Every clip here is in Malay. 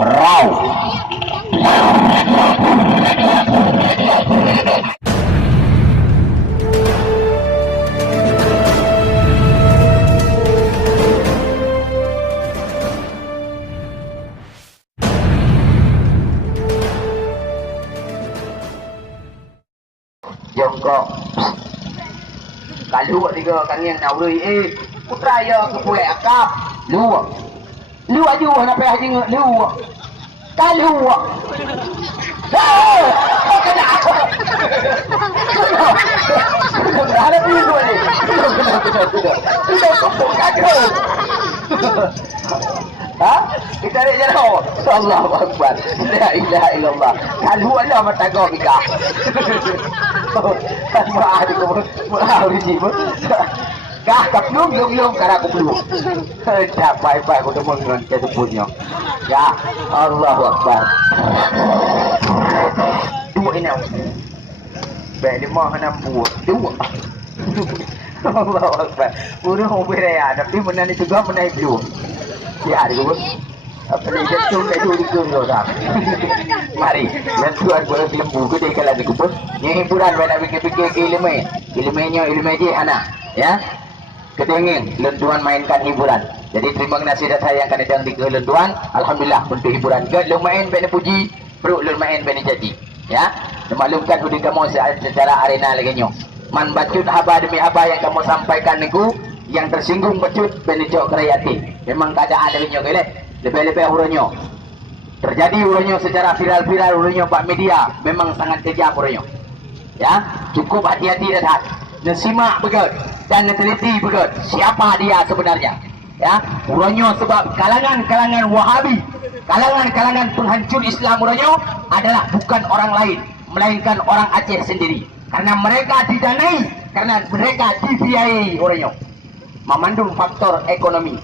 Rau. Jongkok. Kalau tiga kangen nak beri putra ya ke puai akap. Lu. Lu aju nak payah jenguk lu. Kalau. Kena apa? Ada pintu ni. Kita kumpul kacau. Ha? Kita nak jalan. Allahu Akbar. La ilaha illallah. Kalau Allah matago kita. Maaf di kau, maaf di sini. Kah kaplum long karena aku belum. Tak baik-baik aku tu mengenai itu punya. Ya Allahu Akbar. Dua ini. Baik lima enam buah. Dua. Allahu Akbar. Urung beraya. Tapi mana ni juga mana belum. Ya di kau. Apa ni jatuh kat situ orang. Mari, tuan boleh lembu ke dia kalau dikubur. Yang hiburan nak fikir-fikir ilmu je anak, ya. Kedengin lentuan mainkan hiburan. Jadi terima kasih dah sayang kan datang di lentuan. Alhamdulillah untuk hiburan. Ke lu main benda puji, perut lu main benda jadi. Ya. Maklumkan udah kamu secara arena lagi nyo. Man bacut haba demi haba yang kamu sampaikan niku yang tersinggung bacut benda jok kreatif. Memang keadaan lagi nyo geleh. Lebih-lebih uranyo terjadi uranyo secara viral uranyo pak media memang sangat kejam uranyo, ya. Cukup hati-hati dan simak betul dan teliti betul siapa dia sebenarnya, ya. Uranyo sebab kalangan Wahabi, kalangan penghancur Islam uranyo adalah bukan orang lain melainkan orang Aceh sendiri, karena mereka didanai, karena mereka dibiayai uranyo, memandung faktor ekonomi.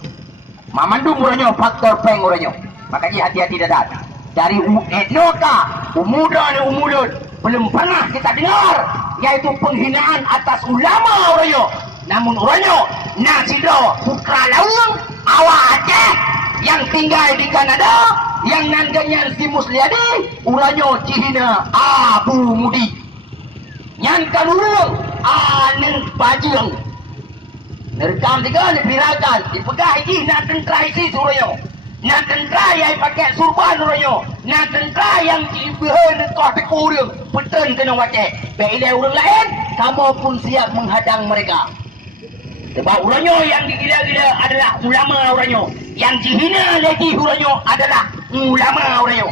Mamandung uranyo faktor peng uranyo. Makanya hati-hati dadat. Dari etnoka, umuda dan umulun belum pernah kita dengar yaitu penghinaan atas ulama uranyo. Namun uranyo Nasido putra Lawang awak Aceh yang tinggal di Kanada yang nangganya si Musliadi uranyo cihina Abu Mudi. Nyan kalurung aneng pajang. Nerekam tiga, dipirakan, dipegah ini, nak tentera isi suruhnya. Nak tentera yang pakai surban suruhnya. Nak tentera yang diberi kau teku dia. Betul kena wajah. Bila orang lain, kamu pun siap menghadang mereka. Sebab orangnya yang digila-gila adalah ulama orangnya. Yang dihina lagi orangnya adalah ulama orangnya.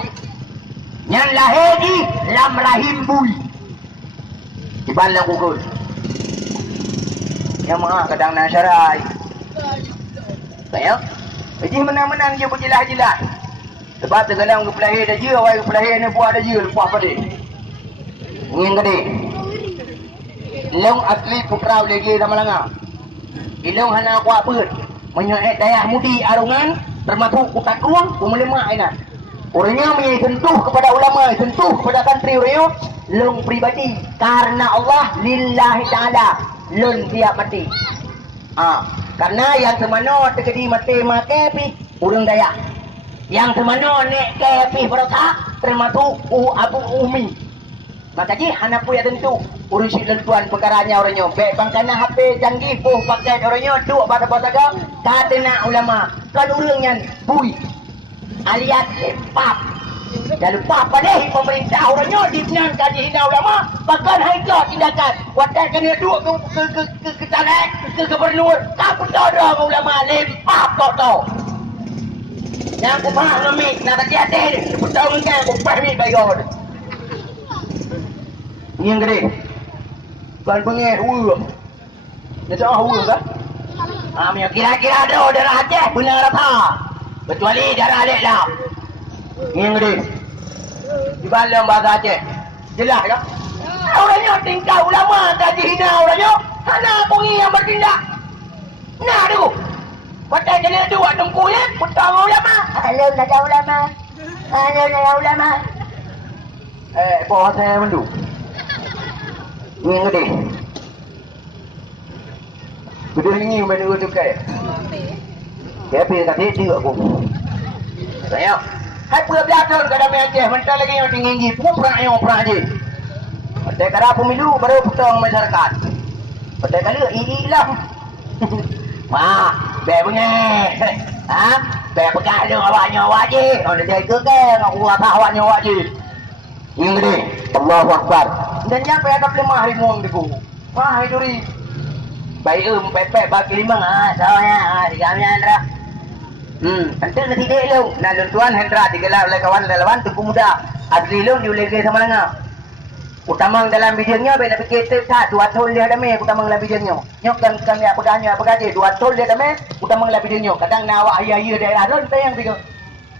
Yang lahir di lam rahim bui. Dibalang ukur. Yang mana kadang nasyarai. Saya. Jadi menang-menang je berjelas-jelas. Sebab terkadang ke pelahir dah je, awal ke pelahir ni buat dah je, lepas pada. Ingin gede. Long asli putra lagi sama langa. Ilong hana kuat ber. Menyoet dayah mudi arungan, termasuk utak ruang, pemelemak ingat. Orangnya menjadi sentuh kepada ulama, sentuh kepada santri orangnya. Long pribadi. Karena Allah lillahi ta'ala. Lun siap mati. Karena yang semano terjadi mati makepi urang Dayak. Yang semano nek kepi berotak termasuk Abu Umi. Makanya hana punya tentu urus lentuan perkaranya orangnya. Baik bangkana HP canggih puh pakai orangnya duk pada pasaga katena ulama. Kalau urangnya bui alias pap. Dan lupa pada pemerintah orangnya dibinangkan dihina ulama, bahkan haikal tindakan wadah kena duk ke caleg ke gubernur tak berdoa ulama lempap tok. Yang aku faham ngamik nak tak hati ni betul kan aku fahami baiklah. Ni yang gede bukan pengek urut dia tak urut kan kira-kira ada darah Aceh benar rata kecuali darah Alek lah. Ni yang gede di balang bahasa Aceh jelas tak? Orangnya tingkah ulama tak dihina orangnya sana pungi yang bertindak nah tu pakai jenis tu buat tengku ya putang ulama halo nada ulama bawah saya mendu ni yang gede gede ni yang benda tu kaya tapi kata dia aku saya Hai pula biadon kada me Aceh, mentah lagi yang tinggi pun pernah je. Pada kada pemilu baru potong masyarakat. Pada kali hilang. Mak, be punya. Ha? Be pegang dia awaknya awak je. Orang dia ke aku apa awaknya awak je. Ini gede. Allahu Akbar. Dan nyampe ada lemah rimong diku. Wah, itu ri. Baik pepek bagi limang sawanya digamnya Hendra. Nanti nanti dia lu. Nah, tuan Hendra digelar oleh kawan relawan Tuku Muda. Asli lu diulegay sama langa. Utamang dalam bidangnya beda fikir tak 2 tahun dia ada me utamang dalam bidangnya. Nyok kan dia peganya 2 tahun dia ada me utamang dalam bidangnya. Kadang nawak ayah daerah tu tayang begitu.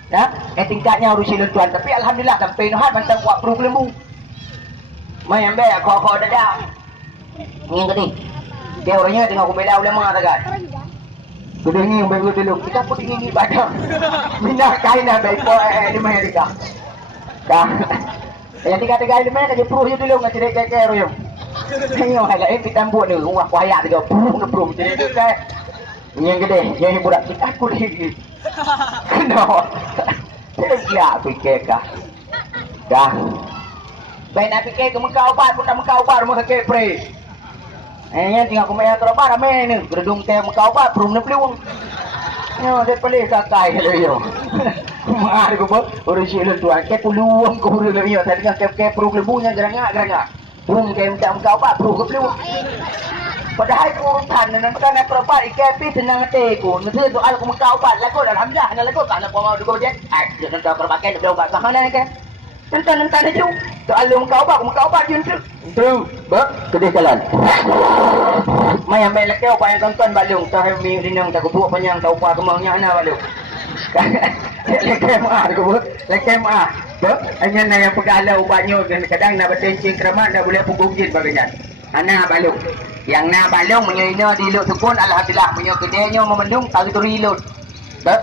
Ya, tingkatnya harus silun tuan tapi alhamdulillah sampai nuhat mantang buat problem mu. Mai ambil kau dadah. Yang gede. Dia orangnya tengok aku bela ulama tak. Sudah ni yang baru dulu. Kita pun ingin badan. Minah kain dah baik kau di mana dia. Dah. Yang tiga-tiga di mana kerja peruh je dulu ngaji kek royong. Tengok hai lain kita buat ni. Wah kuayak dia peruh jadi tu kan. Yang gede, yang budak kita aku ni. No. Ya fikir kah. Dah. Baik nak fikir ke Mekah ubat pun tak Mekah ubat rumah sakit pre. Yang tinggal aku main terobat ramai ni. Gedung teh Mekah ubat perum ni peluang. Yo, dia pelih sakai yo. Mar ko po, urus silon tuan. Ke peluang ko urus yo. Tadi kan ke perum lebunya gerangak. Perum ke Mekah ubat perum ke peluang. Padahal urutan dan bukan terobat ikepi tenang teku. Nanti doa aku Mekah ubat lagu alhamdulillah nak lagu tak nak mau dugo je. Jangan tak berpakai dah ubat mana ke. Nanti aja. Doa lu Mekah ubat je tu. Tu, bak kedai jalan. Mai ambil lekau apa yang tonton balung tahu mi rinang tak buat panjang tahu apa kemangnya ana balung. Lekau mah aku lekau mah. Bak hanya nak yang pegala ubatnya kadang nak bertencing keramat dah boleh pukul jin bagian. Ana balung. Yang nak balung menyina di luk sukun alhamdulillah punya kedainya memendung tak itu reload. Bak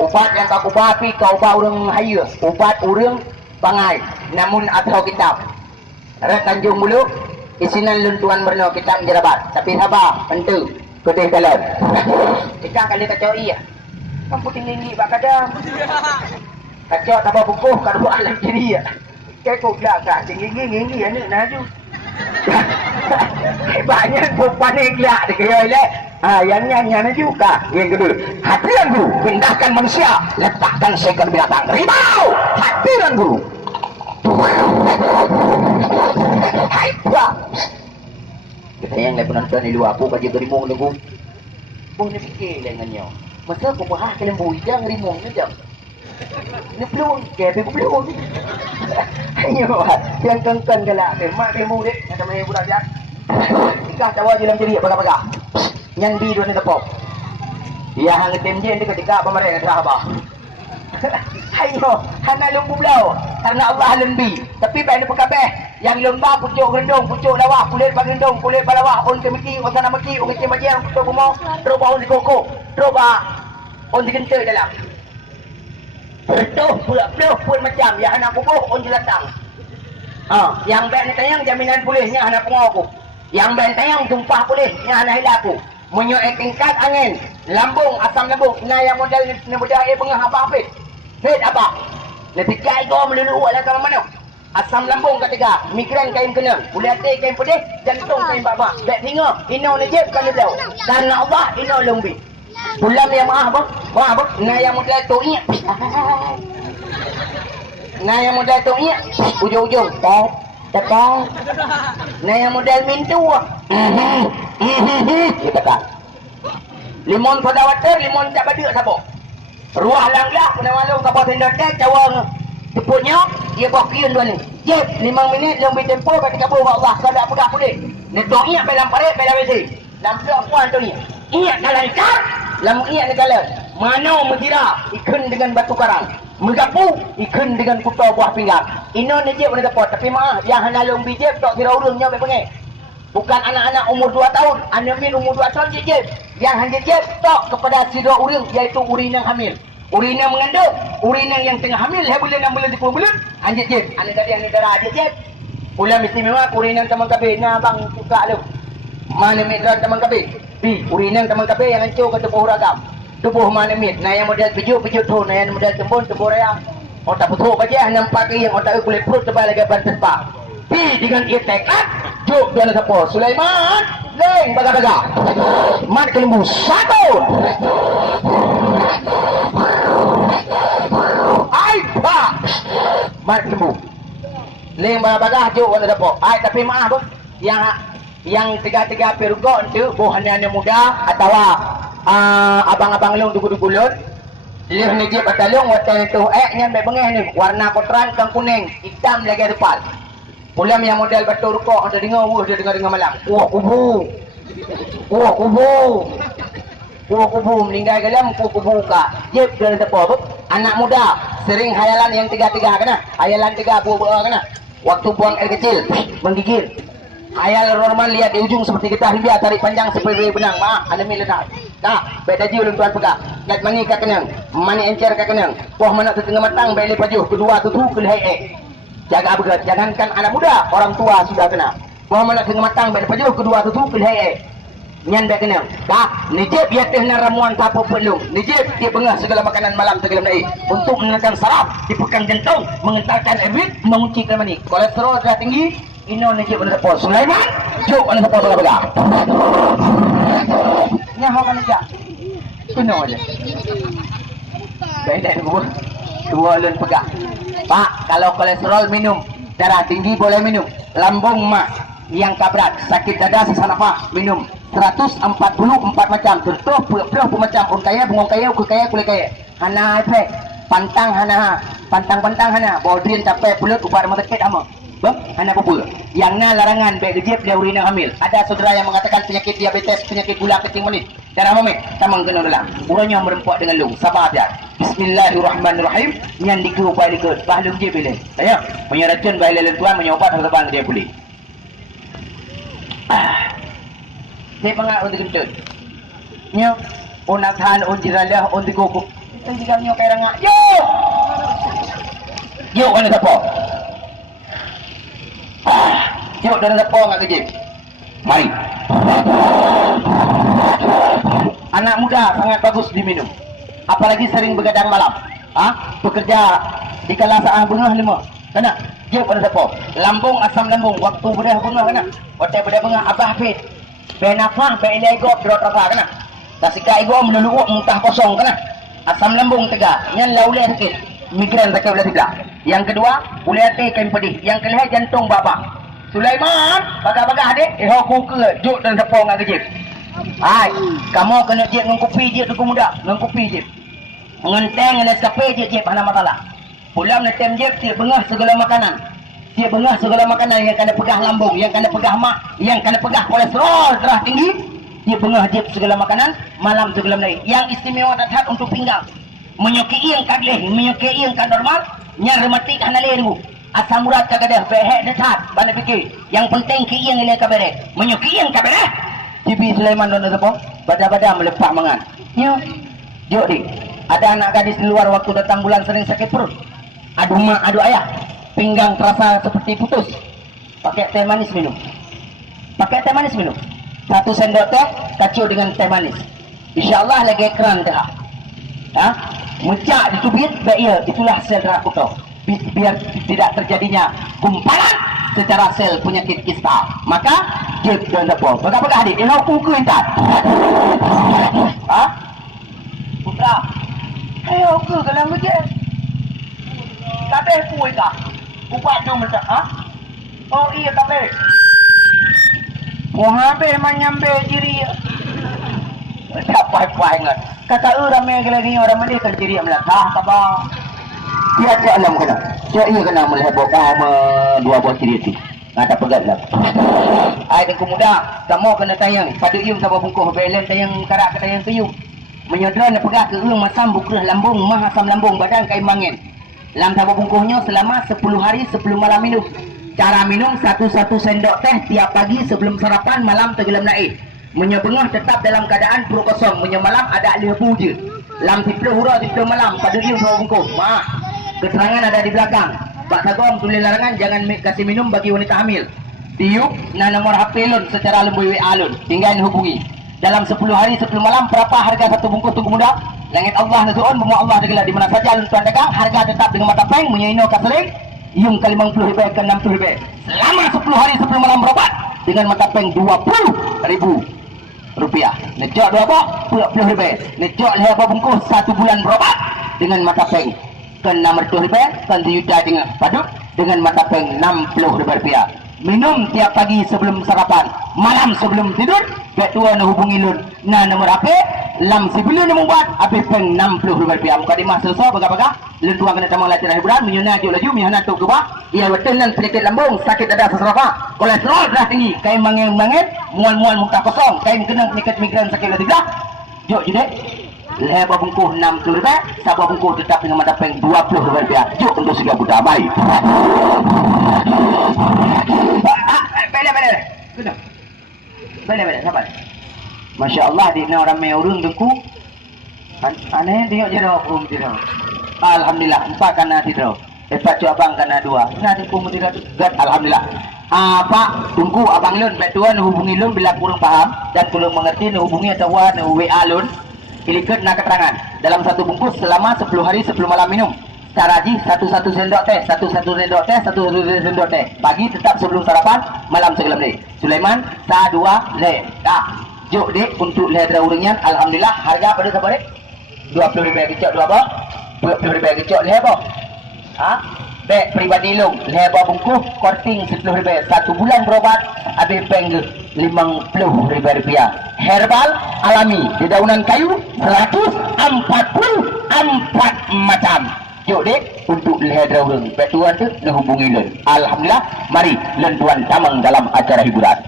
ubat yang kau ubat kau ubat orang haya, ubat orang pangai namun atau kitab. Ada Tanjung Bulu, isinan luntuan berno kitab jerabat. Tapi sabar, tentu. Kedai jalan. Ikan kali kacau iya. Kamu tinggi bak kadang. Kacau tambah bukuh kalau buat alam diri ya. Kekok dah kak tinggi ni naju. Hebatnya panik lah dikaya oleh. Yang juga. Yang kedua, hatiran guru pindahkan manusia, letakkan seekor binatang. Rimau, hatiran guru. Hai pula. Kita yang penonton di luar aku kaji gerimung nunggu. Bung ni fikir dengannya. Masa aku bahas ke lembu hidang gerimung ni jam. Ni peluang, kebe peluang. Ayo, yang kengkan galak ke mak lembu dek, macam mana budak jak. Ikah tawa dalam jadi apa-apa. Yang di dua ni tepok. Dia hang temjen dekat dekat pemerintah sahabat. Ayo, hana lumbu belau. Karena Allah lembi. Tapi baik ni pekabeh. Yang lembah pucuk gendong, pucuk lawah, kulit bagendong, kulit balawah, on ke meki, on sana meki, on kecil majang, pucuk bumau, terubah on di koko, terubah on di gentai dalam. Betul, pulak-pulak pun macam. Yang anak kubuh, on di latang. Yang baik ni tayang, jaminan pulihnya anak pengaku. Yang baik tayang, tumpah pulihnya anak hilaku. Menyuai tingkat angin, lambung, asam lambung. Nah yang modal ni modal air bengah apa-apa. Hei apa? Lebih kaya kau melulu lah kalau mana? Asam lambung ketiga, migran kain kena, boleh hati kain pedih, jantung kain baba. Baik tinggal, ino ni je bukan belau. Karena Allah ino lumbi. Pulam yang maaf apa? Nah yang modal tu ingat. Nah yang modal tu ingat. Ujung-ujung, tak. Nah yang modal mintu. Kita tak. Limon pada water, limon tak baduk sabuk. Ruah langlah kena walung kapal tenda tek cawang tepuknya dia bawa kian dua ni. Jep 5 minit lebih tempo ketika bawa Allah kada pegang pulih. Ni tok ingat pelang parit pelang besi. Nampak puan tu ni. Ingat kalan kat, lam ingat negala. Mano mengira ikan dengan batu karang. Megapu ikan dengan kutau buah pinggang. Ino ni jep boleh dapat tapi maaf yang hanalung bijep tok kira urungnya be pengen. Bukan anak-anak umur 2 tahun, anak min umur 2 tahun jep. Yang hanya jep tok kepada si dua urang iaitu urin yang hamil. Urin yang mengandung, urin yang tengah hamil, bulan 6 bulan 10 bulan, hanya jep. Anak tadi yang ni darah dia jep. Ulam istimewa urin yang teman kabeh. Nah bang suka lu. Mana mitran teman kabeh? Urin yang teman kabeh yang hancur ke tubuh ragam. Tubuh mana mit. Nah yang model pijuk tu, nah yang model tembun raya. Otak betul baca nampak yang otak kulit perut tebal lagi ban terpa. Pi dengan ia tekad. Juk dia nak apa? Sulaiman. Leng baga-baga. Mat kelembu satu. Ai pak. Mat kelembu. Leng baga-baga juk dia nak apa? Ai tapi maaf bos. Yang tiga-tiga perugok itu buhannya muda atau abang-abang long dugu-dugulun. Dia ni je batalung watai tu nya baik bengeh ni warna kotoran kang kuning hitam lagi depan. Pulang yang model batu rukuk ada dengar dia dengar malam. Kubu. Kubu meninggal dalam kubu ka. Jep dia apa? Anak muda sering hayalan yang tiga-tiga kena. Hayalan tiga buah kena. Waktu buang air kecil menggigil. Hayal normal lihat di ujung seperti kita hingga tarik panjang seperti benang. Ada miledak. Dah, baik daji ulun tuan pegang. Kat mani ka kenang, mani encer ka kenang. Poh mana setengah matang baik lepajuh, kedua tutu kelihai. Jaga berat, jangankan anak muda, orang tua sudah kena. Poh mana setengah matang baik lepajuh, kedua tutu kelihai. Nyan baik kenang. Dah, nijib biar teh ramuan tapo pelung. Nijib dia pengah segala makanan malam tegelam naik untuk menekan saraf, dipegang jantung, mengentalkan ebit, menguncikan mani. Kolesterol sudah tinggi, ino nijib pada pos. Sulaiman, juk pada pos baga-baga. Nyaho kan aja. Penuh aja. Baik dah dua ulun pegang. Pak, kalau kolesterol minum, darah tinggi boleh minum. Lambung mak yang kabrat, sakit dada sesak nafas minum. 144 macam. Tertuh puluh macam. Orang kaya, bungong kaya, ukul kaya, kulit kaya. Hana efek. Pantang hana. Pantang hana. Baudrin capek pulut upar mata kek hama. Hana apa? Yang na larangan baik gejep dia urina hamil. Ada saudara yang mengatakan penyakit diabetes, penyakit gula kencing manis. Darah mamet, tamang kena dalam. Urangnya merempuak dengan lung. Sabar dia. Bismillahirrahmanirrahim. Yang dikerupai dikut. Bahlung je bila. Ayah, punya racun baik lentuan, menyobat harapan dia boleh. Saya pengat untuk kentut. Nyo, unak tahan unjiralah untuk gokuk. Kita juga nyo kaya rangak. Yo, mana siapa? Yuk dan lepo ngak kejip. Mari. Anak muda sangat bagus diminum. Apalagi sering begadang malam. Bekerja di kala saat bengah lima. Kena. Yuk pada lepo. Lambung asam lambung waktu bedah bengah kena. Waktu bedah bengah abah fit. Benafah beilego berot apa kena. Tasika ego meneluk muntah kosong kena. Asam lambung tegak. Yang lauleh sakit. Migran tak boleh tidak. Yang kedua, boleh hati kain pedih. Yang kelihatan jantung bapa. Sulaiman, baga-baga adik, kuka, juk dan tepung ngak kejip. Hai, kamu kena jip dengan kopi jip tu muda, dengan kopi jip. Ngenteng dengan kafe jip hana masalah. Pulang netem jip, dia bengah segala makanan. Dia bengah segala makanan yang kena pegah lambung, yang kena pegah mak, yang kena pegah kolesterol darah tinggi. Dia bengah jip segala makanan, malam segala naik. Yang istimewa datang untuk pinggang. Menyukai yang kadleh, menyukai yang kad normal, nyar rematik hana leru. Asam urat kagadah, behek dekat, bana fikir. Yang penting ki yang ini kabere, menyukai yang kabere. Jibi Sulaiman don apa? Bada-bada melepak mangan. Yo, dik. Ada anak gadis di luar waktu datang bulan sering sakit perut. Adu mak, adu ayah. Pinggang terasa seperti putus. Pakai teh manis minum. Pakai teh manis minum. 1 sendok teh kacau dengan teh manis. InsyaAllah lagi keran dah. Mencak ditubit baik, itulah sel darah kutu. Biar tidak terjadinya gumpalan secara sel penyakit kista. Maka dia dan apa? Bagaimana adik? Dia nak kuku intat. Putra. Ayo ke dalam kerja. Kabeh kuih kah? Ubat tu macam Oh iya kabeh. Habis menyambe diri. Dapat ingat. Kata ramai lagi orang mana kan diri melakah kabar. Dia tak alam kena. Dia kena melihat dua buah ciri itu. Ada pegatlah. Ai dan muda, kamu kena tayang pada iung sama bungkuh belen tayang karak ke tayang keyung. Menyodra nak pegak ke iung masam bukrah lambung, mah asam lambung badan kain mangin. Lam sama bungkuhnya selama 10 hari sebelum malam minum. Cara minum 1 sendok teh tiap pagi sebelum sarapan, malam tenggelam naik. Menyebengah tetap dalam keadaan perut kosong. Menyemalam ada lebu je. Lam tiplo huruf tiplo malam pada iung sama bungkuh. Keterangan ada di belakang. Pak Sagom tulis larangan jangan kasih minum bagi wanita hamil. Tiup na nomor HP lun secara lembu WA lun. Tinggal hubungi. Dalam 10 hari 10 malam berapa harga satu bungkus tunggu muda? Langit Allah na doon, bumi Allah segala di mana saja tuan dagang, harga tetap dengan mata peng, menyaino kaseling, yung ke 50 ribu ke 60 ribu. Selama 10 hari 10 malam berobat dengan mata peng 20.000 rupiah. Necok dua apa? 20 ribu. Necok leher bungkus 1 bulan berobat dengan mata peng ke 600 ribu, kan diudah dengan padut dengan mata peng 60 ribu rupiah. Minum tiap pagi sebelum sarapan, malam sebelum tidur. Bet tua nak hubungi lun. Nah nombor HP lam sebelum nak buat habis peng 60 ribu rupiah. Muka di masa so baga-baga. Lun tua kena tamang latihan hiburan, menyuna juk laju, mihana tu ke bah. Ia betul dan penyakit lambung, sakit dada seserafa, kolesterol dah tinggi, kain mangin-mangin, mual-mual muka kosong, kain kena penyakit migran sakit lagi dah. Juk je dek. Leher bungkus 60 ribu, sabah bungkus tetap dengan mata peng 20 ribu rupiah. Juk untuk segala budak baik. Bela-bela. Kena. Bela-bela, sabar. Masya Allah, di na orang mai urung dengku. Aneh tengok je dah urung je dah. Alhamdulillah, 4 kana tidak. Lepas cu abang kana 2. Nah dengku mu tidak gat alhamdulillah. Pak, tunggu abang lun, bet tuan hubungi lun bila kurang faham dan kurang mengerti hubungi atau WA lun. Ilikut nak keterangan. Dalam satu bungkus selama 10 hari 10 malam minum. Saraji 1 sendok teh, 1 sendok teh, 1 sendok teh. Pagi tetap sebelum sarapan, malam segelam teh. Sulaiman, sa 2 le. Dah. Juk dek untuk leher urangnya, alhamdulillah harga pada sabar dek. 20 ribu kecok 2 apa? 20 ribu kecok leher apa? Ha? Beg peribadi long, leher bungkus, korting 10 ribu. 1 bulan berobat, habis peng 50 ribu rupiah. Herbal alami, dedaunan kayu 144 macam. Yuk dek, untuk leher orang bet tuan tu nak hubungi lun. Alhamdulillah, mari lun tuan tamang dalam acara hiburan.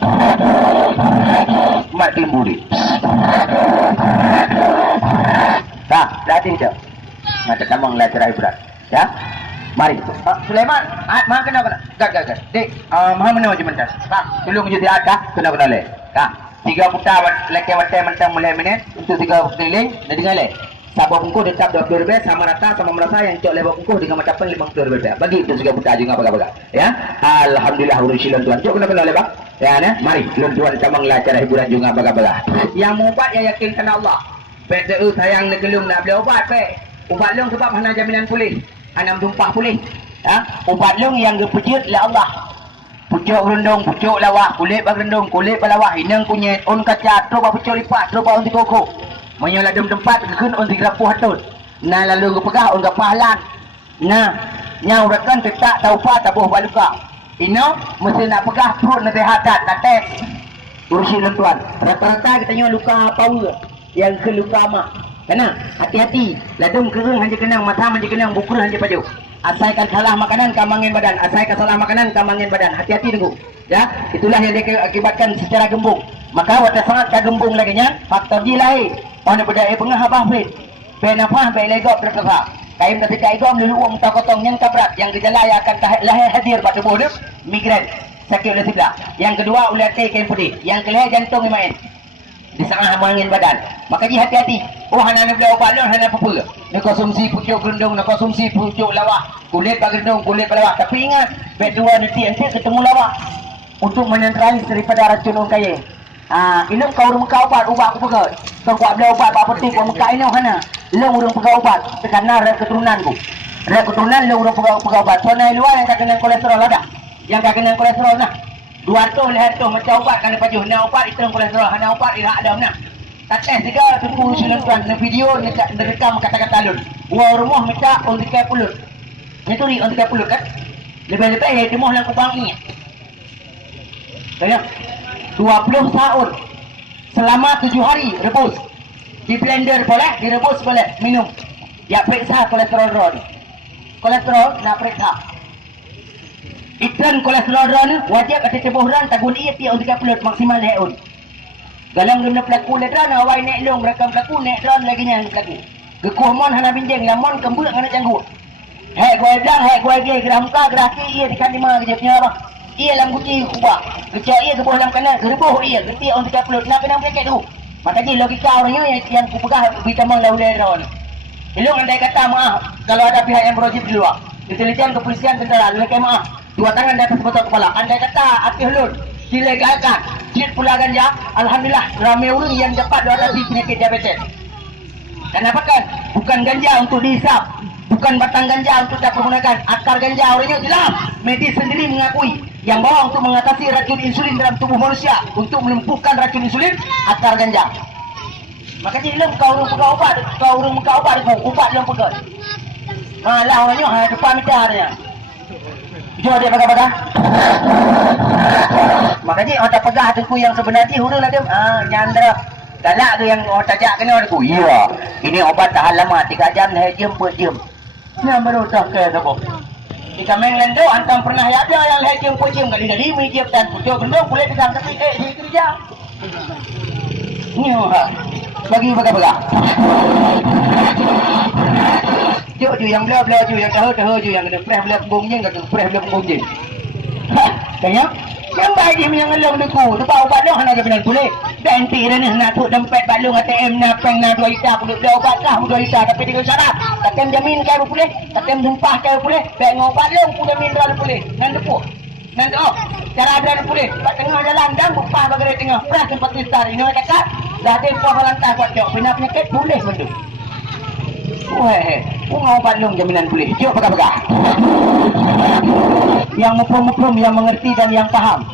Mat lembu dek. Dah tidak. Mata tamang acara hiburan. Ya, mari. Sulaiman, maha kena. Gak. Dek, maha mana macam mana? Pak, tolong je dia ada, kena le. Dah, 3 putar leke watai mentang mulai minit untuk 3 keliling, dah dengar le. Sabah bungkus tetap 20 ribu sama rata sama merasa yang cok lebar bungkus dengan macam 50 ribu. Bagi itu juga buta juga baga-baga. Ya. Alhamdulillah urusan tuan. Cok kena lebar. Ya nah. Mari lun tuan tamang lah cara hiburan juga baga-baga. Yang mau ubat yang yakin kena Allah. Pek tu sayang nak gelum nak beli ubat pek. Ubat long sebab hana jaminan pulih. Hana tumpah pulih. Ya. Ubat long yang gepejut oleh Allah. Pucuk rendong, pucuk lawah, kulit berendong, kulit berlawah, inang kunyit, on kaca, troba pucuk lipat, troba on tikoko. Menyolah dem tempat keun on 30 hatun. Nah lalu gepegah on gapahlan. Nah, nyau rekan tak tahu pa tabuh baluka. Ino mesti nak pegah perut nak sehat tek. Urusin tuan. Rata-rata kita nyau luka power yang ke luka mak. Kena hati-hati. Ladum kereng hanya kenang mata hanya kenang bukur hanya paju. Asaikan salah makanan kamangin badan. Asaikan salah makanan kamangin badan. Hati-hati tunggu. Ya, itulah yang diakibatkan secara gembung. Maka waktu sangat kagembung lagi nya faktor gilai. Orang berdaya pengah abah fit. Benapah belegop terkesa. Kain ketika igom dulu uang tak kotong yang kabrat. Yang gejala yang akan lahir hadir pada tubuh dia migren, sakit oleh sebelah. Yang kedua ulat kain putih. Yang kelihatan jantung yang main. Di sangat angin badan. Maka hati-hati. Oh hana nak beli obat lu hana apa-apa. Nak konsumsi pucuk gendong, nak konsumsi pucuk lawak. Kulit gendong, kulit lawak. Tapi ingat, bet dua nanti ketemu lawak. Untuk menetralisir daripada racun orang kaya. Ini kau urung kau ubat aku pegang. Kau kuat beli ubat apa penting kau muka ini hana. Lu urung pegang obat karena rek keturunanku. Rek keturunan lu urung pegang obat. Soalnya luar yang tak kena kolesterol ada. Yang tak kena kolesterol nah. 200 leher tu macam ubat kan pajuh. Hana ubat itu kolesterol, hana ubat ira ada nah. Tak tiga tunggu usulan tuan na video ni rekam kata-kata lun. Wa rumah minta on 30. Ni tu on 30 kan. Lebih-lebih rumah lang kubang ini. Tengok. 20 tahun selama 7 hari rebus di blender boleh, direbus boleh, minum. Ya periksa kolesterol ron. Kolesterol nak periksa. Ikan kolesterol ron wajib ada tubuh ron tagun ia on 30 maksimal leun. Galang guna pelaku ledran awai nek long rekam pelaku nek ron lagi nya pelaku. Gekuh mon hana binjeng lamon kembuk hana janggut. Hek gua bilang hek gua ge gerah muka gerah ki ia dikan lima kerja apa? Ia lam guci kubah. Kerja ia ke bawah lam kanan, gerbuh ia, geti on 30. Nak kena bracket tu. Maka ji logika orangnya yang ku pegah bitamang lau ledran. Elok andai kata maaf kalau ada pihak yang berwajib di luar. Intelijen kepolisian tentara lekai maaf. 2 tangan di atas botol kepala. Andai kata api hulur dilegalkan. Jid pula ganja, alhamdulillah ramai orang yang dapat menghadapi penyakit diabetes. Kenapa kan? Bukan ganja untuk dihisap, bukan batang ganja untuk dipergunakan, akar ganja orangnya jelas. Medis sendiri mengakui yang bawah untuk mengatasi racun insulin dalam tubuh manusia, untuk melumpuhkan racun insulin, akar ganja. Makanya ilmu kau urung pegang ubat, kau urung pegang ubat, ubat yang pegang. Malah orangnya depan meternya. Jom dia pegang-pegang. Makanya orang pegang tu yang sebenarnya hurung lah dia. Nyandra. Galak tu yang orang tajak kena aku. Ya. Ini obat tahan lama 3 jam dah jam per jam. Yang baru tak ke apa. Jika main lendo antam pernah ada yang dah jam per jam kali-kali menjep dan pucuk bendung boleh pegang tapi dia kerja. Ni bagi pegang-pegang. Jom yang belah-belah je, yang tahu-tahu je, yang kena press belah punggung je, kena press belah punggung je. Tengok. Yang baik dia yang ngelong deku. Sebab ubat dia nak jalan boleh. Dan nanti dia nak tutup dompet balung ATM nak peng nak 2 juta boleh beli ubat lah 2 juta tapi dia syarat. Katem jamin kau boleh, katem sumpah kau boleh, beg ubat long pun jamin dia boleh. Nan depu. Nan oh, cara dia boleh. Kat tengah jalan dan upah bagi tengah. Pras tempat kristal ini dekat. Dah ada puas lantai buat jok. Penyakit boleh bendu. Weh, bunga ubat long jaminan boleh. Jom pegang-pegang. Yang muprum-muprum, yang mengerti dan yang faham.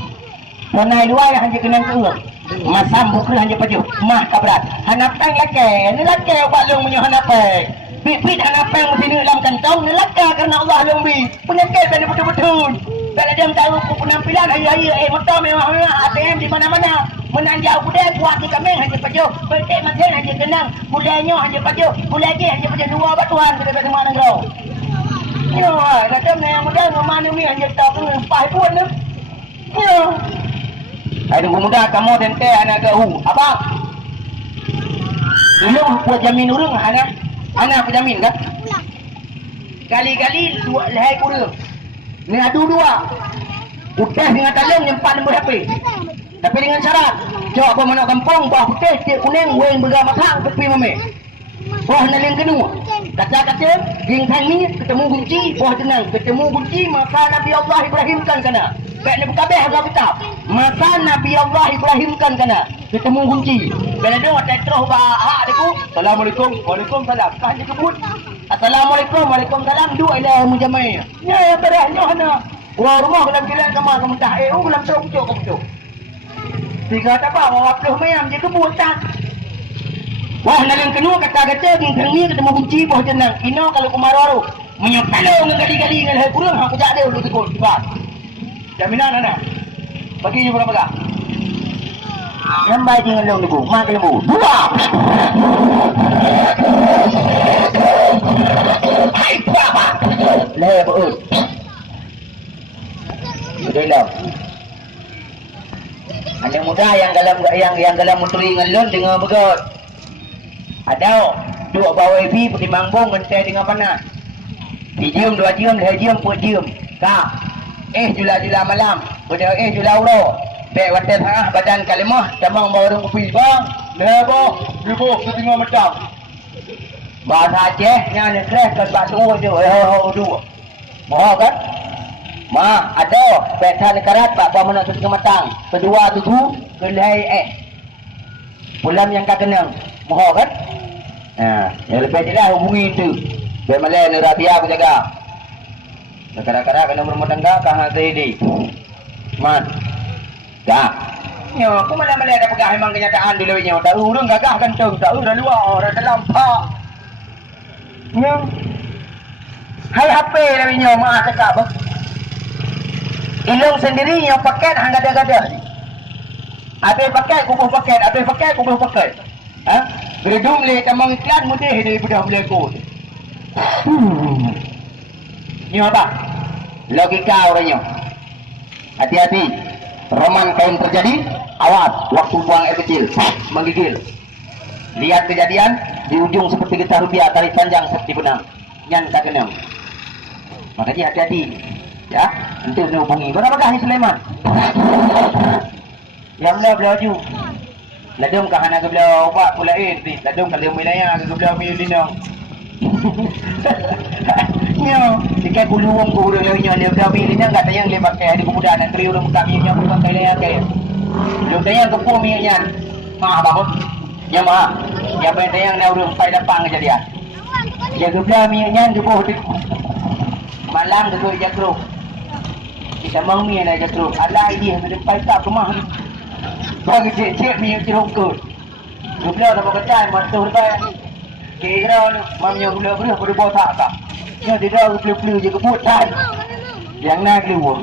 Penai luar yang hanya kena keurang. Masam bukul hanya paju. Mah kabrat. Hanapeng laki. Ni laki ubat long punya hanapeng. Bit-bit hanapeng mesti ni dalam kantong. Ni laki kerana Allah long bi. Penyakit dan betul-betul. Kalau dia tahu penampilan hari-hari motor mewah-mewah. ATM di mana-mana. Menanjau budaya buat di kambing hanya paju. Petik masin hanya kenang. Budayanya hanya paju. Budaya hanya paju 2 batuan. Kita semua negara. Ya, kata yang muda mana ni hanya tahu empah pun tu. Ya. Hai tunggu muda kamu tente anak gahu. Abang. Dulu buat jamin urang anak aku jamin kan? Kali-kali dua lehai kurang. Ni adu 2. Udah dengan talung nyempat nombor HP. Tapi dengan syarat, jauh apa mana kampung, bawah putih, tiap kuning, weng bergamatang, tepi mame. Bawah naling kedua. Kata-kata, geng ni ketemu kunci, bawah tenang. Ketemu kunci, maka Nabi Allah Ibrahimkan kana. Baik Nabi Kabeh agak kitab. Maka Nabi Allah Ibrahimkan kana. Ketemu kunci. Bila dia waktu terus bahak deku. Assalamualaikum, waalaikumsalam. Kah dia kebut. Assalamualaikum, waalaikumsalam. Dua ilah mujamai. Ya, berahnya hana. Wah, rumah dalam jalan sama kementah. Dalam cok-cok kepucuk. Tiga tak apa, wawak peluh mayam je kebut tak. Wah, nalang kedua kata-kata geng ni ketemu kunci bawah tenang. Ino kalau kumaru menyapalo dengan kali-kali dengan hal kurang aku tak ada dulu tekul. Cepat. Jaminan anak. Bagi je berapa? Lambai dengan long debu, mak lembu. 2. Hai apa? Leh beul. Betul lah. Anak muda yang dalam menteri ngelon dengan begot. Ada 2 bawa IP pertimbang bong mentai dengan panas. 1 jam 2 jam 2 jam 4 jam. Kak. Jula-jula malam. Pada jula uro. Bek water tengah badan kalimah camang bawa kopi bang. Lebo, kita tengok macam. Bahasa Aceh nya ni keras kat batu je. Mau kan? Ma, ada pesan karat pak mana tu matang. Kedua tu kelai Pulang yang kak kenang. Mau kan? Yang lebih jelas hubungi itu. Biar malai ni rabia aku jaga. Kadang-kadang kena berumah tangga kah hati ini. Man. Dah. Ya, aku malai ada pegang memang kenyataan dulu nya. Tak urung gagah kantong, tak urang luar, orang dalam pak. Ya. Hai HP dah nya mak cakap apa? Ilung sendiri yang paket hang gada-gada. Habis paket kubuh paket, habis paket kubuh paket. Gedung le tamang iklan mudih daripada beleko. Ni apa? Logika orangnya. Hati-hati. Roman kain terjadi, awas waktu buang air kecil, menggigil. Lihat kejadian di ujung seperti getah rupiah, tarik panjang seperti benang. Nyan tak kenal. Makanya hati-hati. Ya, nanti kena hubungi. Berapakah ni Sulaiman? Yang belah ju. Ladung kah anak belah ubat pula ladung kalau wilayah ke belah Medina. Nyo, dikai buluang ko urang lawnya dia belah Medina enggak tayang dia pakai di pemuda dan tri urang kami nya bukan kaya kaya. Lu tayang ke pu mi nyan. Maaf apa? Ya maaf. Yang benda yang dah urus pai lapang jadi ah. Ya gebla minyak tu boh malam tu jatro. Kita mau mi nak jatro. Alai dia ada pai tak rumah ni. Bagi cek minyak jeruk tu. Gebla tak pakai motor pai. Kira mamnya gula pada bawa tak. Yang tidak pelu-pelu je kebut tan. Yang nak keluar.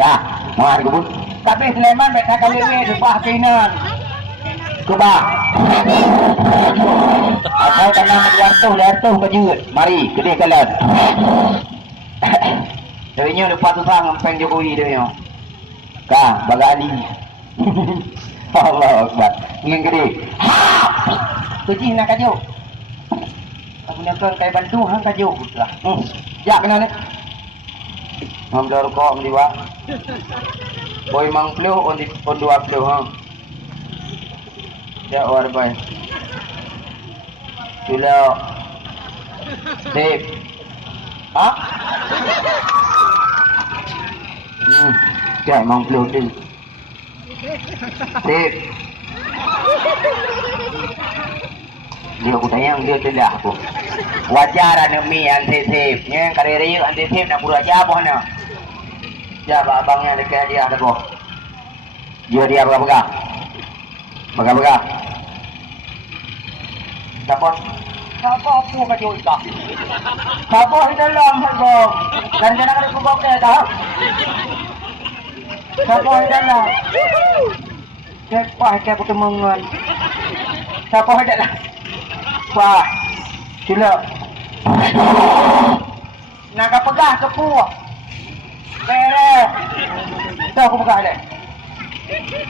Ya, mau kebut. Tapi Sulaiman baik kali ni sebah kainan. Kebah. Atau tanah jatuh bajut. Mari, kedai kalan. Darinya lepas tu sang empeng Jokowi dia. Kah, bagali. Allah Akbar. Ngin kedai. Kucing nak kajuk. Aku nak kai bantu hang kajuk lah. Ya kena ni. Mam dah rokok mendiwa. Boy mang flu on dua flu ha. Ya war bay. Sila. Sip. Ha? Ya mang flu tu. Sip. Dia aku tayang dia telah aku. Wajar anemi antisip. Yang karya antisip nak buru aja apa nak? Ya abangnya dekat dia ada boh. Dia pegang. Pegang. Siapa aku kacau tak? Siapa di dalam harga? Dan jangan ada kubur dia dah. Siapa di dalam? Siapa yang pertemuan? Siapa di dalam? Wah, sila. Nak pegang ke puak? Beres. Tahu aku pegang dia.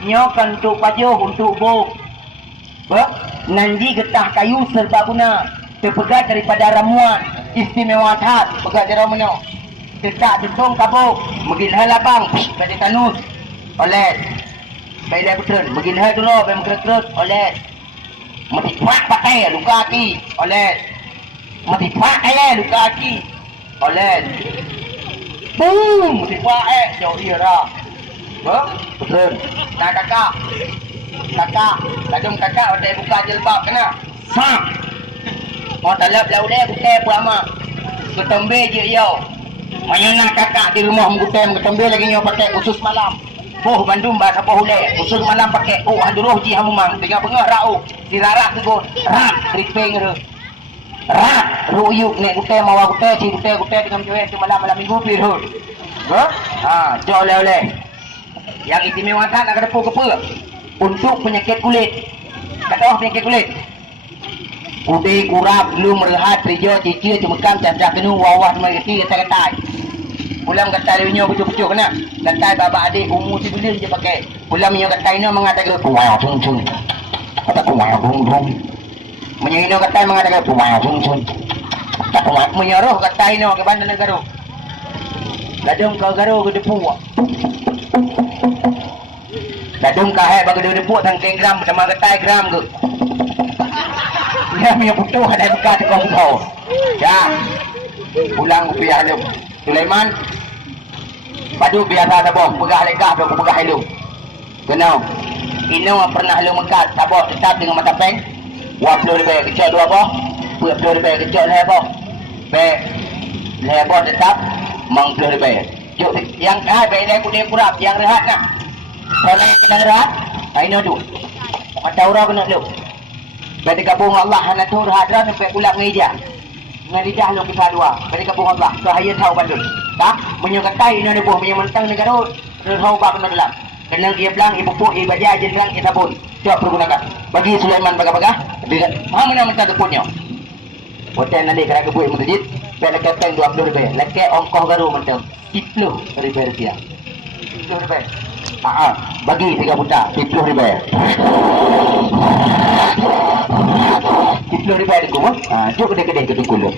Nyokan untuk baju, untuk buk. Nanti getah kayu serba guna. Terpegat daripada ramuan. Istimewa khas. Pegat dari mana? Tetak tutung kabuk. Megilha lapang. Pada tanus. Oleh. Baiklah betul. Megilha dulu. Baik kerut-kerut. Oleh. Mati kuat pakai luka kaki. Oleh. Mati kuat kaya luka kaki. Oleh. Boom. Mati kuat jauh dia dah. Betul. Nak kakak. Lajum kakak ada buka jilbab kena. Ha. Mau talap laule buka puama. Ketembe je yo. Mayana kakak di rumah menggutem ketembe lagi nyo pakai usus malam. Boh Bandung bahasa Pohule. Usus malam pakai haduruh ji hamumang. Tengah bengah rau. Dirarak tegur. Rak tripeng tu. Rak ruyuk nek gutem mawa gutem ci gutem dengan cewek tu malam minggu pirut. Ha, jauh oleh. Yang istimewa tak nak kedepu kepa. Untuk penyakit kulit. Kata penyakit kulit. Udah kurap, belum merehat, rijo, cicir, cemekam, cacah kenu, wawah, semua kata-kata. Pulang kata dia pucuk-pucuk kena. Kata bapa adik umur si bila je pakai. Pulang minyak kata ini mengatakan tuwang cung-cung. Kata tuwang cung-cung. Menyino kata mengatakan tuwang cung-cung. Kata tuwang menyaruh kata ini ke bandar negara. Ladung kau garu ke depu. Ladung kau hai bagi depu tangkeng gram sama kata gram ke. Dia punya putuh ada buka kau. Ya. Pulang ke pihak lu. Sulaiman padu biasa ada boh pegah legah aku pegah lu. Kenal. Ino pernah lu mengkat tabok tetap dengan mata peng. Wa pelu lebih kecil dua boh. Pelu lebih kecil le boh. Be le boh tetap mang pelu lebih. Juk yang baik dia kuning kurap yang rehat nak. Kalau yang rehat, ino tu. Mata ura kena lu. Berarti gabung Allah hana tu hadran sampai pulang meja. Ngalidah lu kita dua. Berarti gabung Allah. Bahaya tahu bandul. Tak? Menyukatai ini ada buah mentang negara. Tahu bab kena dalam. Kena dia bilang ibu pu ibu baja je bilang kita pun. Coba pergunakan. Bagi Sulaiman bagah-bagah. Mana mana minta teputnya. Hotel nanti kena kebuih masjid. Biar kapten 20 ribu. Laki ongkoh garu mentang. 10 ribu rupiah. 10 ribu. Bagi 3 buta 10 ribu. 10 ribu ada kumut. Jom kedai-kedai ketukul.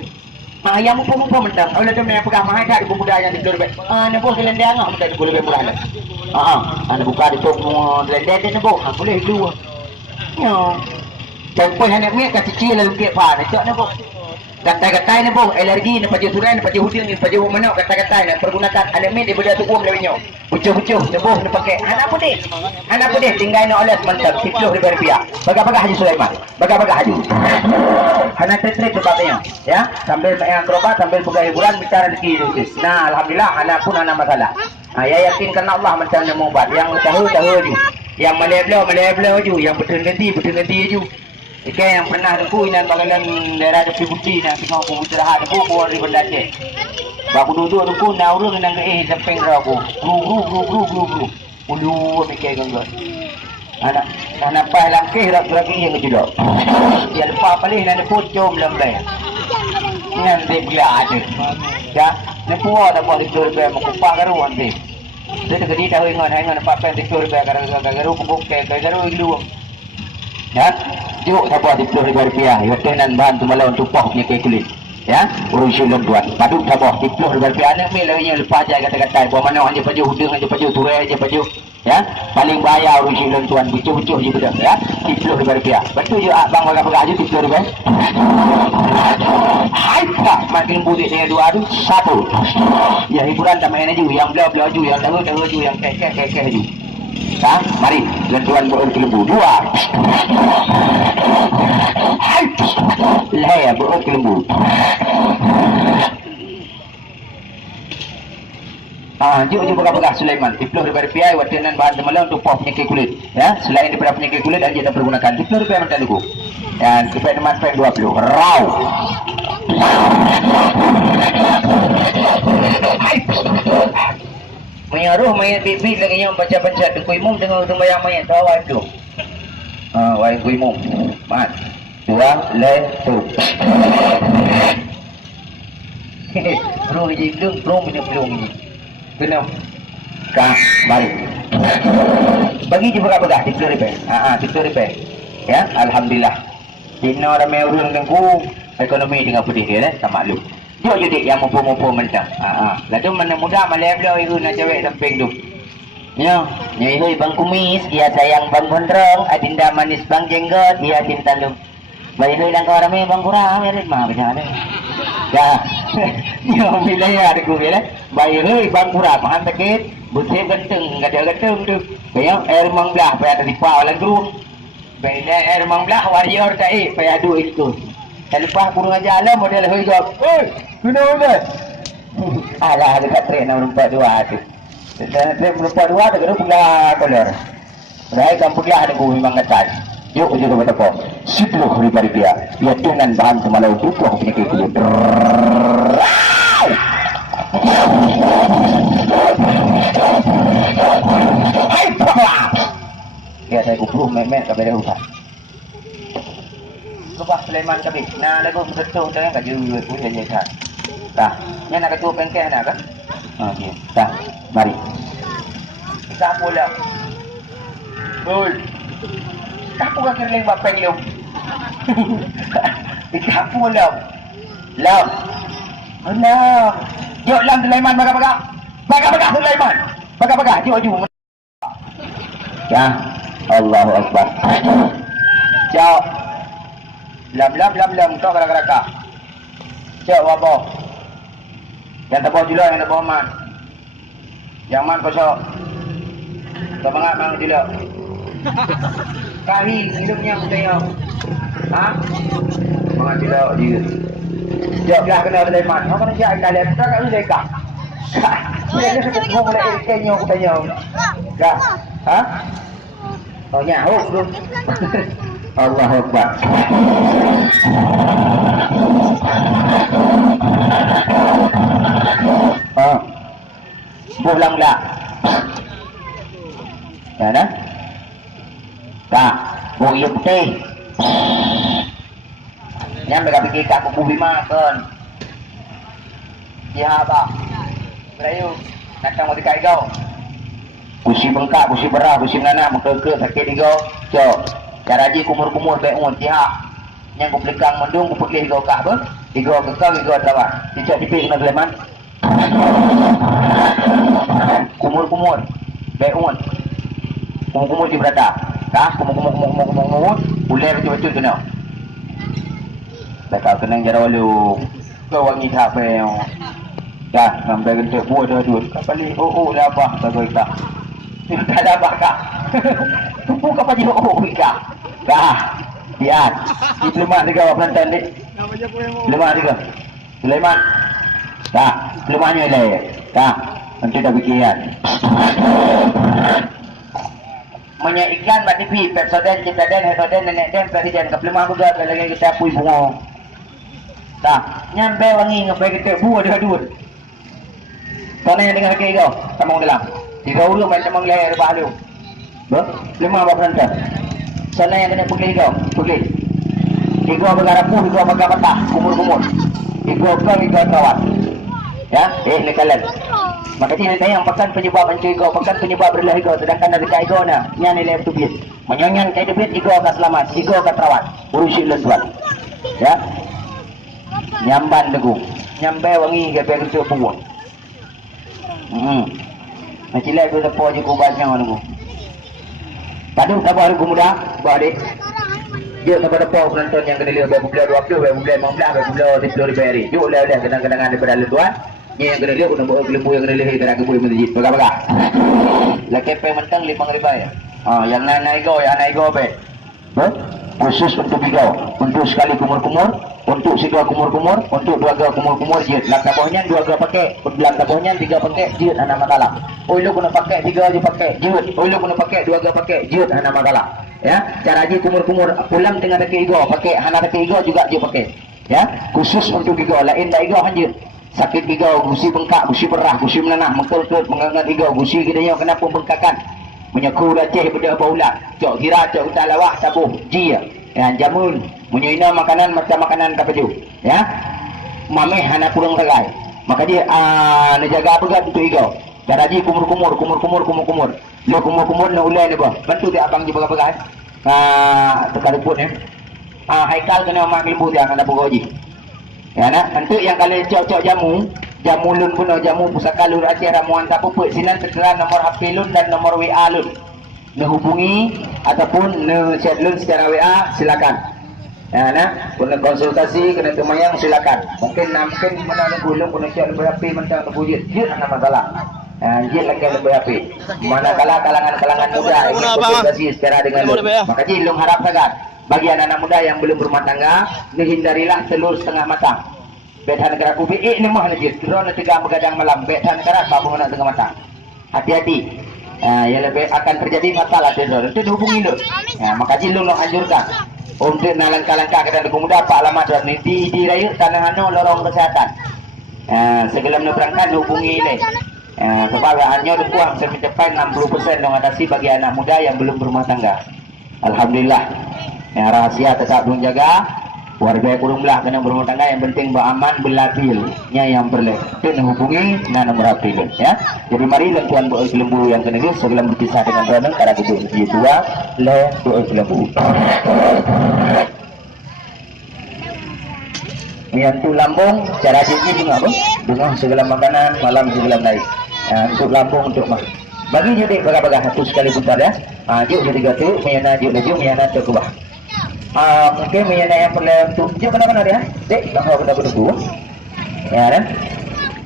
Yang mumpung-mumpung mentang. Kalau dia punya pegang mahal tak ada pemuda yang 10 ribu. Nebuk selendang lah mentang 10 ribu murah. Anda buka di toko selendang dia nebuk. Boleh dua. Ya. Dan pun hendak miak kasih cil lalu kek pan. Cak nebuk. Gatai-gatai ni boh, alergi ni pada surai ni pada hudil ni pada mana gatai-gatai ni pergunakan anamin daripada tu umum lewinyo. Bucuh-bucuh ni boh ni pakai. Anak putih. Anak putih tinggal ni oleh mantap 10,000 rupiah. Baga-baga Haji Sulaiman. Baga-baga Haji. Anak tetrik sebabnya, ya. Sambil main akrobat, sambil buka hiburan bicara rezeki itu. Nah, alhamdulillah anak pun anak masalah. Ya yakin kerana Allah macam nak ubat. Yang tahu je. Yang meleblau je. Yang betul-betul je. Ikan yang pernah aku inan bakalan daerah tepi putih nak tengok aku istirahat aku keluar dari benda je. Baku duduk aku nak urung nang samping aku. Gru. Ulu mikir gangguan. Anak pai langkih rak yang kejulak. Dia lupa palih nak pocom lambai. Nanti bila ada. Ya, nak puas tak boleh jual bai makupang garu nanti. Dia tegedi tahu ingat apa pen jual bai garu pukuk ke garu ilu. Ya, yuk sabar 10,000 rupiah. Ya, tenan bahan tu malah untuk poh punya kulit. Ya, urus silon tuan. Paduk sabar 10,000 rupiah. Anak mil lagi yang lepas aja kata-kata. Bawa mana hanya baju hudung, hanya baju turai, aja baju. Ya, paling bahaya urus silon tuan. Bucuh-bucuh je betul. Ya, 10,000 rupiah. Betul je abang baga-baga aja 10,000 rupiah. Hai pak, makin budik dengan dua tu satu. Ya, hiburan tak main aja. Yang belau-belau ju, yang tahu ju, yang kek ju. Ha? Mari, tuan buat lembu dua. Hai, saya buat lembu. Jom pegang Sulaiman 10,000 rupiah watinan bahan semalam untuk pop penyakit kulit. Ya, selain daripada penyakit kulit ada kita pergunakan 10,000 rupiah macam dulu. Dan kita teman pen 20. Raw. Hai. Menyaruh mayat bibit lagi yang baca-baca tengkuimum tengah sembahyang mayat tawai tu. Wai kuimum. Mat. Dua letu. Bro je belum punya belum ni. Kena. Mari. Bagi je berapa 10,000 rupiah. 10,000 rupiah. Ya, alhamdulillah. Dina ramai orang tengku ekonomi dengan putih dia tak maklum. Jom judik yang mampu-mampu mentang. Lalu mana mudah malai-belau itu nak cewek samping tu. Ya, nyai bang kumis, dia sayang bang gondrong, adinda manis bang jenggot, dia cinta lu. Bayi lu lang orang bang kurang, ya mah macam mana? Ya, ya bila ya ada gue bila, bayi lu bang kurang, mahan sakit, butir genteng, ganteng tu. Bayang air manglah, payah ada dipa orang gerung. Bayang air manglah, warrior tak payah dua itu. Lepas kurung aja alam model hujab. Kena. Alah dekat tren nombor 2 tu. Tren nombor 2 tu kena pula kolor. Rai kampung lah ada gua memang ngetas. Yuk juga betapa. 10,000 rupiah. Dia dengan bahan semalau tu aku punya kulit. Hai papa. Ya saya kupru memet kepada hutan. Lepas Sulaiman kami. Nah, lagu betul tu yang kat juru pun dia kan. Dah. Ni nak ketua bengkel nak kan? Okey. Dah. Mari. Kita pula. Betul. Tak apa kira lagi bapeng lu. Kita pula. Lam. Lam. Jom lam Sulaiman baga-baga. Baga-baga Sulaiman. Baga-baga. Jom. Ya. Allahu Akbar. Jom. Lam kau gerak-gerak. Cek wabah. Yang tak bawa julak, yang tak bawa man. Yang man kosok. Kau bangat mang julak. Kahi hidupnya aku tengok. Ha? Mangat julak dia. Jok belah kena Sulaiman. Kau kena jat ikan lihat. Tak kat lu dekat. Dia ni suka ngomong mulai ikannya aku tanya. Tak? Ha? Oh nyahuk tu. Allahu Akbar. Pulang dah. Ya dah. Tak, bui putih. Yang mereka fikir kat kuku bima kan. Ya apa? Melayu. Datang mau dikai kau. Kusi bengkak, kusi berah, kusi nanah, mengkeke sakit di kau. Cok. Karaji kumur-kumur baik umur sihat. Yang ku pelekang mendung ku pergi kau kak apa? Tiga kekal, tiga tawar. Cicak dipik kena Sulaiman. Kumur-kumur baik umur. Kumur-kumur di berada. Tak? Kumur. Boleh betul-betul kena. tak kena jara lu kau wangi tak pe dah sampai gentuk buat dah dulu balik dah apa tak kita tak ada apa kah tupu kau pagi kah dah lihat diplomat juga penonton ni diplomat juga Sulaiman dah diplomatnya le dah nanti dah bikiran punya iklan mat TV Pepsodent Ciptaden Hesoden Nenek Den Presiden keplemah juga lagi kita pui bunga dah nyampe wangi ngapai kita buat dah dulu sana yang dengan kaki kau tamang dalam 3 urut main tamang leher bahalu lima apa penonton sana yang kena pergi kau pergi ego bergarapu ego bergapatah kumur-kumur ego kau ego kawan ya ni kalian makanya nanti yang pekan penyebab hancur ego pekan penyebab berlah ego sedangkan dari kai ego na nya nilai tu biit menyonyan kai debit ego akan selamat ego akan terawat urusin lentuan ya nyamban degung nyampe wangi gape kecu pungut macilai tu lepo je kubasnya nunggu padu tak baru muda badik dia tak ada pau penonton yang kena lihat bulan 20 bulan 15 bulan 10 hari jauh dah kadang-kadang daripada lentuan ni yang kena lihat kena bawa lembu yang kena lihat tak boleh masjid baga-baga laki pe mentang 5 ya yang naik go be khusus untuk bigau untuk sekali kumur-kumur untuk si 2 kumur-kumur untuk 2 ga kumur-kumur je lang tabohnya 2 ga pakai belang tabohnya 3 pakai je ana masalah oi lu kena pakai 3 je pakai je oi lu kena pakai 2 ga pakai je ana masalah ya cara je kumur-kumur pulang tengah dekat ego pakai hana dekat ego juga je pakai ya khusus untuk ego lain dah ego hanya sakit ego gusi bengkak gusi perah gusi menanah mengkel-kel mengangat ego gusi gidanya kena pembengkakan menyeku raceh benda baulat cok kira cok utak lawak tabuh ji ya jamun menyina makanan macam makanan kapaju ya mameh hana kurang ragai maka dia jaga pegat untuk ego cara ji kumur-kumur lu kumur na ulai ni bah bantu dia abang je pegang-pegang tekar pun ya haikal kena mak lembu dia kena pegoji ya nak untuk yang kali cok jamu lun pun jamu pusaka lur Aceh ramuan tak apa sinan tertera nomor HP lun dan nomor WA lun ne hubungi ataupun ne chat lun secara WA silakan ya nak kena konsultasi kena temayang silakan mungkin mana ne gulung kena chat lebih HP mentang lebih je ada masalah dia lagi lebih HP manakala kalangan muda ingin konsultasi secara dengan lun maka ji lung harap sangat bagi anak-anak muda yang belum berumah tangga hindarilah telur setengah matang betan negara kubi ni mah najis drone tegang begadang malam betan negara babu nak tengah matang hati-hati yang lebih akan terjadi masalah drone itu hubungi lu maka ji lu nak anjurkan untuk langkah-langkah kepada pemuda pak alamat drone ni di raya tanah anu lorong kesehatan sebelum nak berangkat hubungi ni sebab hanya dibuang mencapai 60% mengatasi bagi anak muda yang belum berumah tangga alhamdulillah rahasia tetap belum jaga warga kurung belah kena berumah tangga yang penting beraman belabilnya yang berleh itu hubungi nomor HP ya jadi mari tuan buat lembu yang kena ini sebelum berpisah dengan Ronald karena itu dua le buat lembu yang tu lambung cara tinggi bunga segala makanan malam segala naik untuk lambung untuk mah bagi jadi baga-baga satu sekali putar ya juk jadi gatu meyana juk laju meyana terkubah mungkin meyana yang perlu tunjuk kena dia dek bahawa kita berdua ya kan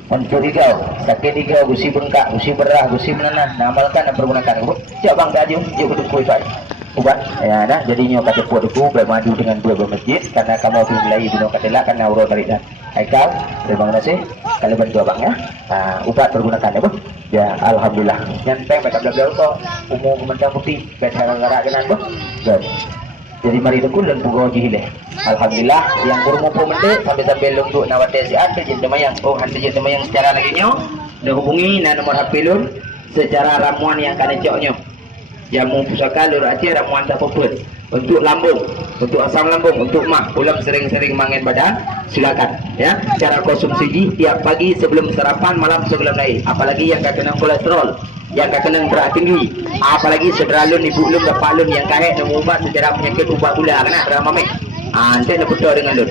untuk hijau sakit hijau gusi bengkak gusi berah gusi menanah amalkan dan pergunakan cak bang dah juk berdua itu ubat ya dah jadinya kata puak deku bermadu dengan dua masjid karena kamu belum mulai bina katalah karena urut tarik dan haikal terima kasih kalau bantu abang ya ubat pergunakan ya bu ya alhamdulillah nyampe macam bla-bla kok umum mentang putih betul gara dengan bu jadi mari dekul dan pugo jihile alhamdulillah yang kurung pun mende sampai lungduk nawate siat ke jemayang hantu jemayang secara lagi nyo dah hubungi nomor HP lun secara ramuan yang kana coknyo jamu pusaka lur Aceh ramuan tak poput untuk lambung untuk asam lambung untuk mah ulam sering-sering mangen badan silakan ya cara konsumsi tiap pagi sebelum sarapan malam sebelum naik apalagi yang kena kolesterol yang kena berat tinggi apalagi saudara lun ibu lun bapak lun yang kahek dan ubat secara penyakit ubat gula kena drama mek ante nak betul dengan lun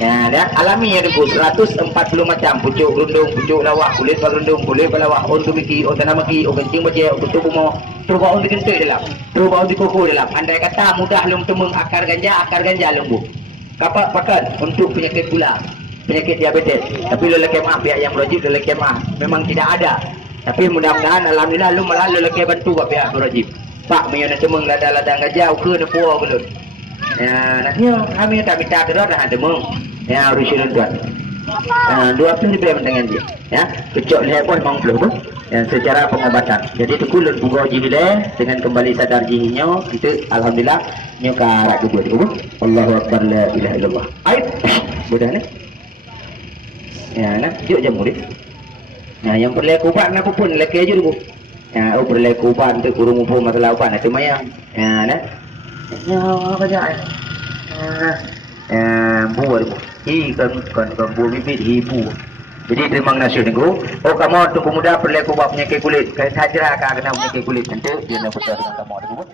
ya dah alami yang debu 140 macam pucuk rundung pucuk lawak kulit berundung kulit berlawak untuk biki tanah maki kencing baje betul bumo terubah untuk kentai dalam terubah untuk kuku dalam andai kata mudah lung temung akar ganja lembu kapak pakan untuk penyakit gula, penyakit diabetes. Tapi lelaki maaf pihak yang berwajib lelaki maaf memang tidak ada. Tapi mudah-mudahan alhamdulillah lu malah lelaki bantu pihak berwajib. Pak menyana cemeng lada-lada ngajau ke ne puau belum. Ya, nanti kami tak minta terus dah demeng. Ya, urusan tuan. Dua pun diberi dengan dia. Ya, kecok lihat pun mang belum. Yang secara pengobatan. Jadi tu kulun buka jibile dengan kembali sadar jihinya kita alhamdulillah nyo karak dua dia. Allahu akbar la ilaha illallah. Aib. Mudah ni. Ya, nak yuk jam murid. Nah, yang perlu kuban apa pun lelaki aja dulu. Ya, perlu kuban tu kurung umur masalah uban itu mayang. Ya, nak. Ya, apa dia? Buat kan buat bibit ibu. Jadi terima kasih niku. Oh kamu tu pemuda perlu kubat penyakit kulit. Kalau saja akan kena penyakit kulit nanti dia nak beritahu dengan kamu.